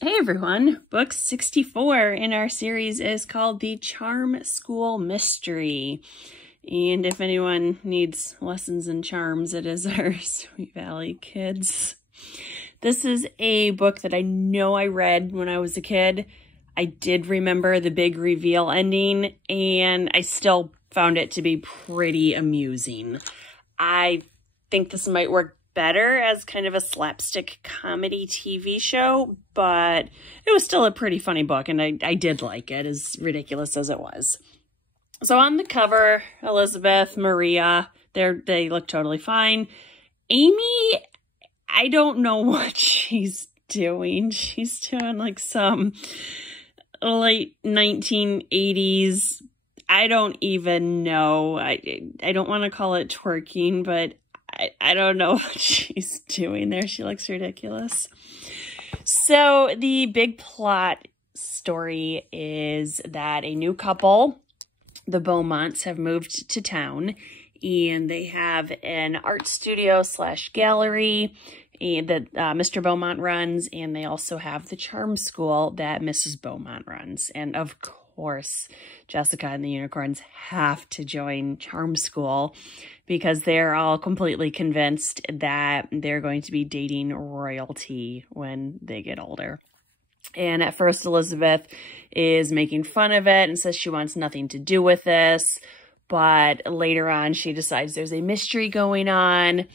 Hey everyone, book 64 in our series is called The Charm School Mystery. And if anyone needs lessons in charms, it is our Sweet Valley kids. This is a book that I know I read when I was a kid. I did remember the big reveal ending, and I still found it to be pretty amusing. I think this might work better as kind of a slapstick comedy TV show, but it was still a pretty funny book, and I did like it, as ridiculous as it was. So on the cover, Elizabeth, Maria, they look totally fine. Amy, I don't know what she's doing. She's doing like some late 1980s, I don't even know. I don't want to call it twerking, but I don't know what she's doing there. She looks ridiculous. So the big plot story is that a new couple, the Beaumonts, have moved to town, and they have an art studio / gallery that Mr. Beaumont runs, and they also have the charm school that Mrs. Beaumont runs. And of course, Jessica and the Unicorns have to join charm school because they're all completely convinced that they're going to be dating royalty when they get older. And at first, Elizabeth is making fun of it and says she wants nothing to do with this. But later on, she decides there's a mystery going on.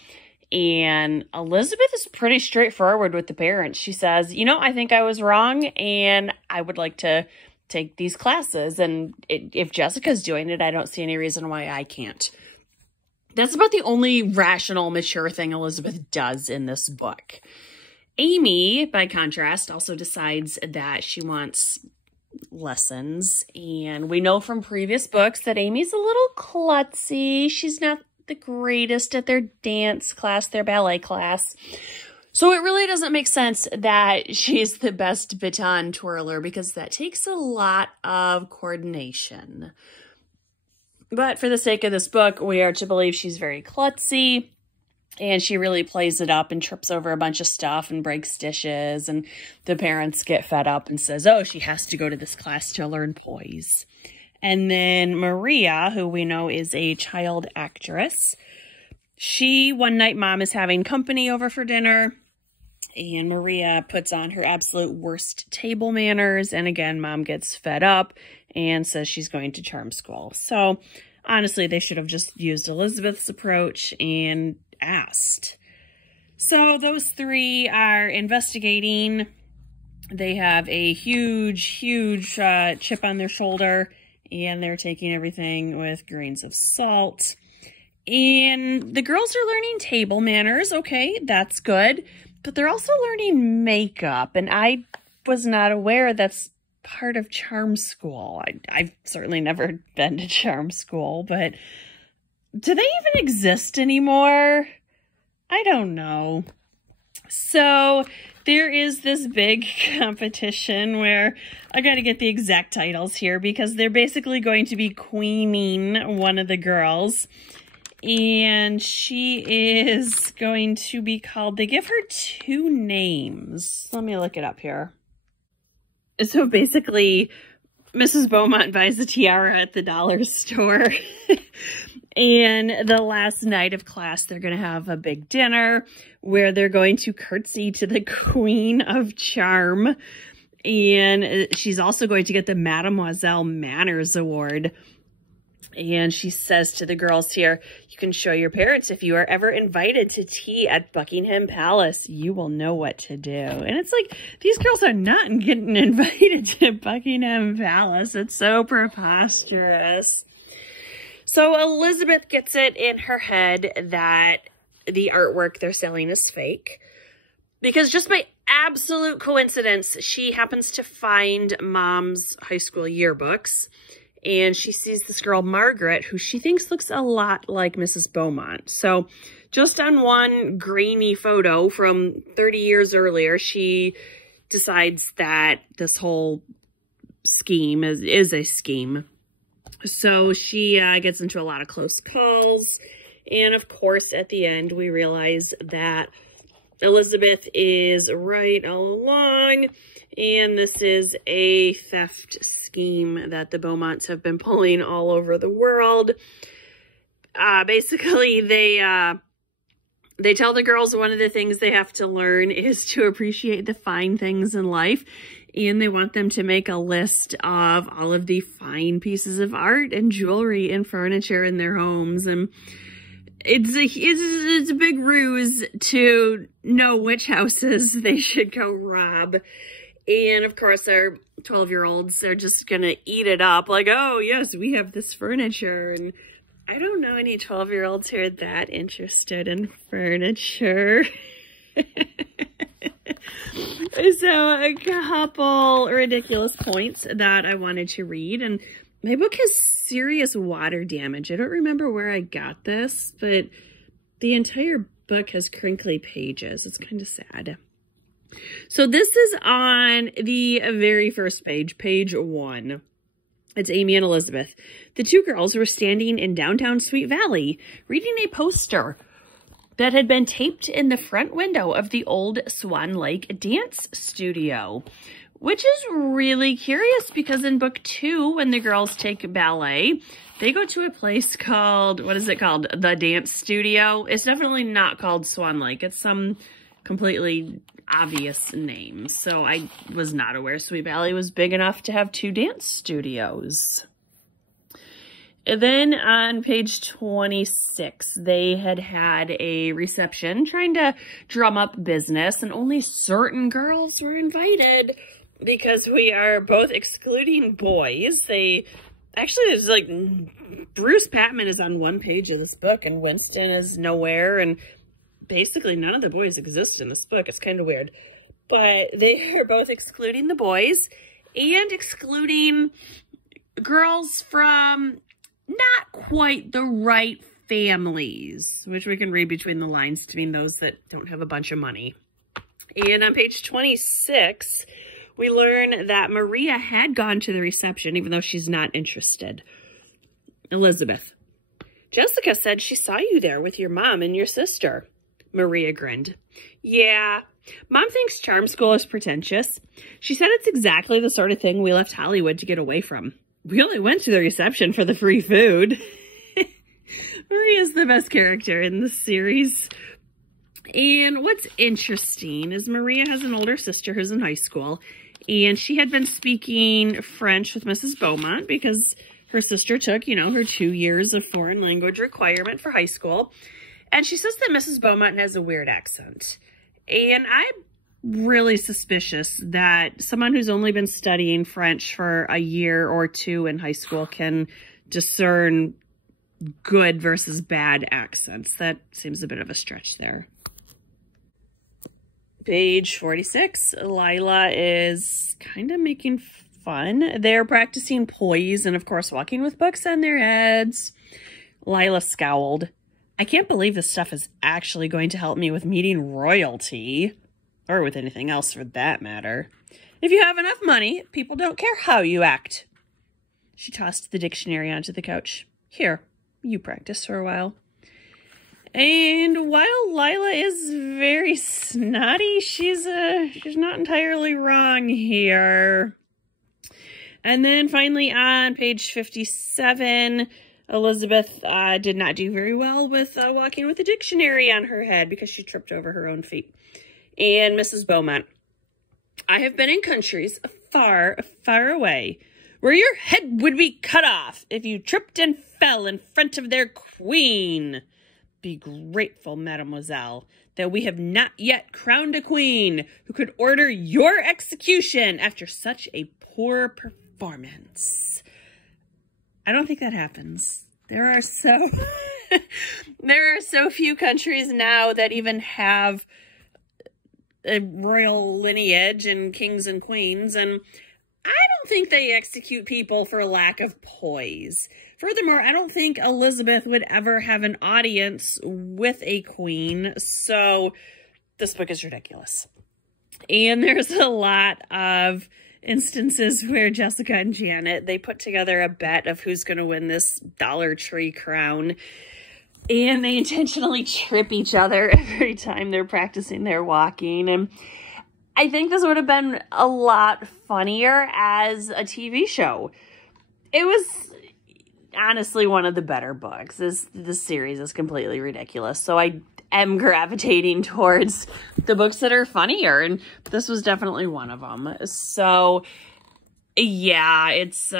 And Elizabeth is pretty straightforward with the parents. She says, you know, I think I was wrong, and I would like to take these classes. And if Jessica's doing it, I don't see any reason why I can't. That's about the only rational, mature thing Elizabeth does in this book. Amy, by contrast, also decides that she wants lessons. And we know from previous books that Amy's a little klutzy. She's not the greatest at their dance class, their ballet class. So it really doesn't make sense that she's the best baton twirler because that takes a lot of coordination. But for the sake of this book, we are to believe she's very klutzy, and she really plays it up and trips over a bunch of stuff and breaks dishes, and the parents get fed up and says, oh, she has to go to this class to learn poise. And then Maria, who we know is a child actress, one night mom is having company over for dinner, and Maria puts on her absolute worst table manners, and again, mom gets fed up and says she's going to charm school. So honestly, they should have just used Elizabeth's approach and asked. So those three are investigating. They have a huge chip on their shoulder, and they're taking everything with grains of salt. And the girls are learning table manners. Okay, that's good. But they're also learning makeup, and I was not aware that's part of charm school. I've certainly never been to charm school, but do they even exist anymore? I don't know. So there is this big competition where I got to get the exact titles here because they're basically going to be queening one of the girls. And she is going to be called, they give her 2 names. Let me look it up here. So basically, Mrs. Beaumont buys a tiara at the dollar store. And the last night of class, they're going to have a big dinner where they're going to curtsy to the Queen of Charm. And she's also going to get the Mademoiselle Manners Award. And she says to the girls here, you can show your parents if you are ever invited to tea at Buckingham Palace. You will know what to do. And it's like, these girls are not getting invited to Buckingham Palace. It's so preposterous. So Elizabeth gets it in her head that the artwork they're selling is fake. Because just by absolute coincidence, she happens to find Mom's high school yearbooks. And she sees this girl, Margaret, who she thinks looks a lot like Mrs. Beaumont. So just on one grainy photo from 30 years earlier, she decides that this whole scheme is a scheme. So she gets into a lot of close calls. And of course, at the end, we realize that Elizabeth is right all along, and this is a theft scheme that the Beaumonts have been pulling all over the world. Basically, they tell the girls one of the things they have to learn is to appreciate the fine things in life, and they want them to make a list of all of the fine pieces of art and jewelry and furniture in their homes, and it's a big ruse to know which houses they should go rob. And of course, our 12-year-olds are just gonna eat it up like, oh yes, we have this furniture. And I don't know any 12-year-olds who are that interested in furniture. So a couple ridiculous points that I wanted to read, and my book has serious water damage. I don't remember where I got this, but the entire book has crinkly pages. It's kind of sad. So this is on the very first page, page 1. It's Amy and Elizabeth. The two girls were standing in downtown Sweet Valley, reading a poster that had been taped in the front window of the old Swan Lake dance studio, which is really curious because in book 2, when the girls take ballet, they go to a place called, what is it called? The Dance Studio. It's definitely not called Swan Lake. It's some completely obvious name. So I was not aware Sweet Valley was big enough to have 2 dance studios. And then on page 26, they had a reception trying to drum up business, and only certain girls were invited because we are both excluding boys. Actually, there's like, Bruce Patman is on one page of this book and Winston is nowhere, and basically none of the boys exist in this book. It's kind of weird. But they are both excluding the boys and excluding girls from not quite the right families, which we can read between the lines to mean those that don't have a bunch of money. And on page 26, we learn that Maria had gone to the reception, even though she's not interested. Elizabeth. Jessica said she saw you there with your mom and your sister. Maria grinned. Yeah, Mom thinks charm school is pretentious. She said it's exactly the sort of thing we left Hollywood to get away from. We only went to the reception for the free food. Maria's the best character in this series. And what's interesting is Maria has an older sister who's in high school, and she had been speaking French with Mrs. Beaumont because her sister took, you know, her 2 years of foreign language requirement for high school. And she says that Mrs. Beaumont has a weird accent. And I'm really suspicious that someone who's only been studying French for a year or 2 in high school can discern good versus bad accents. That seems a bit of a stretch there. Page 46, Lila is kind of making fun. They're practicing poise and, of course, walking with books on their heads. Lila scowled. I can't believe this stuff is actually going to help me with meeting royalty. Or with anything else for that matter. If you have enough money, people don't care how you act. She tossed the dictionary onto the couch. Here, you practice for a while. And while Lila is very snotty, she's not entirely wrong here. And then finally on page 57, Elizabeth did not do very well with walking with a dictionary on her head because she tripped over her own feet. And Mrs. Beaumont, I have been in countries far, far away where your head would be cut off if you tripped and fell in front of their queen. Be grateful, mademoiselle, that we have not yet crowned a queen who could order your execution after such a poor performance. I don't think that happens. There are so few countries now that even have a royal lineage and kings and queens, and I don't think they execute people for lack of poise. Furthermore, I don't think Elizabeth would ever have an audience with a queen, so this book is ridiculous. And there's a lot of instances where Jessica and Janet, they put together a bet of who's going to win this Dollar Tree crown. And they intentionally trip each other every time they're practicing their walking. And I think this would have been a lot funnier as a TV show. It was honestly one of the better books. This series is completely ridiculous. So I am gravitating towards the books that are funnier, and this was definitely one of them. So yeah, it's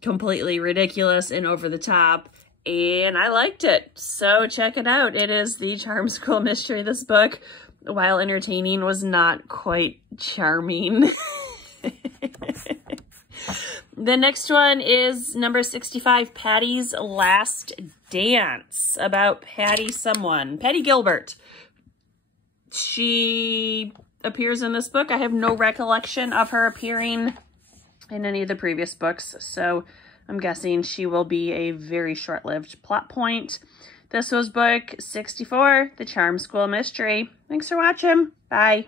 completely ridiculous and over the top, and I liked it. So check it out. It is The Charm School Mystery. This book, while entertaining, was not quite charming. The next one is number 65, Patty's Last Dance, about Patty Gilbert. She appears in this book. I have no recollection of her appearing in any of the previous books, so I'm guessing she will be a very short-lived plot point. This was book 64, The Charm School Mystery. Thanks for watching. Bye.